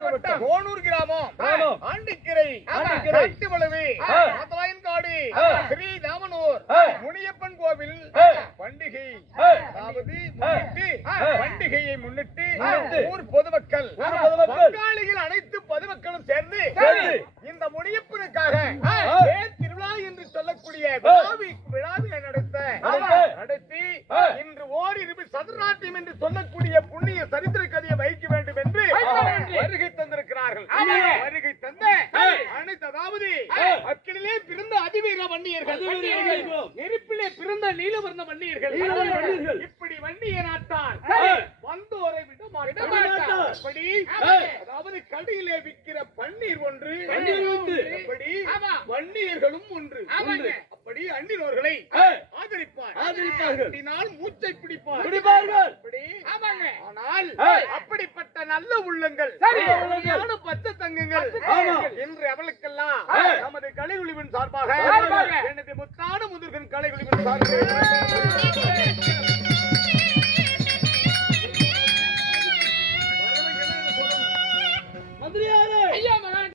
கோனூர் கிராமம் ஆண்டிக்கிரை காட்டுவளவு மாதலாயன்காடு ஸ்ரீ ராமனூர் முனியப்பன் கோவில் பண்டிகை பண்டிகையை முன்னிட்டு ஊர் பொதுமக்கள் பங்காளிகள் அனைத்து பொதுமக்களும் சேர்ந்து இந்த முனியப்பனுக்காக திருவிழா என்று சொல்லக்கூடிய விழாவை நடத்தி இன்று ஓரிரு சதுராட்டியம் என்று சொல்லக்கூடிய புண்ணிய சரித்திர கதையை வைக்க வேண்டும் என்று வருகை தந்திருக்கிறார்கள். வருகை தந்த அனைத்து அதாவது அக்கிலே பிறந்த அதிவீர வன்னியர்கள், நெருப்பிலே பிறந்த நீலவர்ண வன்னியர்கள், இப்படி வன்னிய நாட்டார் வந்தோரை விட மாட்டார். அதாவது கடையிலே விற்கிற பன்னீர் ஒன்று, அப்படி வன்னியர்களும் ஒன்று. அப்படி அன்னினோர்களை ஆதரிப்பார்கள், மூச்சை பிடிப்பார்கள். ஆனால் அப்படிப்பட்ட நல்ல உள்ளங்கள், பச்சை தங்கங்கள் என்று அவளுக்கெல்லாம் நமது கலைகுழுவின் சார்பாக எனது முத்தான முதிர்கன் கலைகுழுவின் சார்பாக